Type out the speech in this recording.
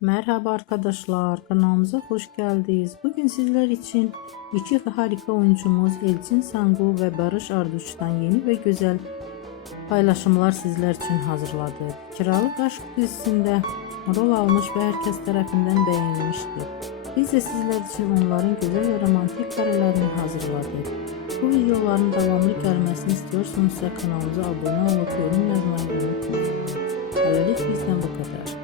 Merhaba arkadaşlar, kanalımıza hoş geldiniz. Bugün sizler için iki harika oyuncumuz Elçin Sangu ve Barış Arduç'tan yeni ve güzel paylaşımlar sizler için hazırladık. Kiralık Aşk dizisinde rol almış ve herkes tarafından beğenilmişti. Biz de sizler için onların güzel ve romantik karelerini hazırladık. Bu videoların devamlı gelmesini istiyorsanız kanalımıza abone olup yorum yazmayı unutmayın. Böylelikle bizden bu kadar.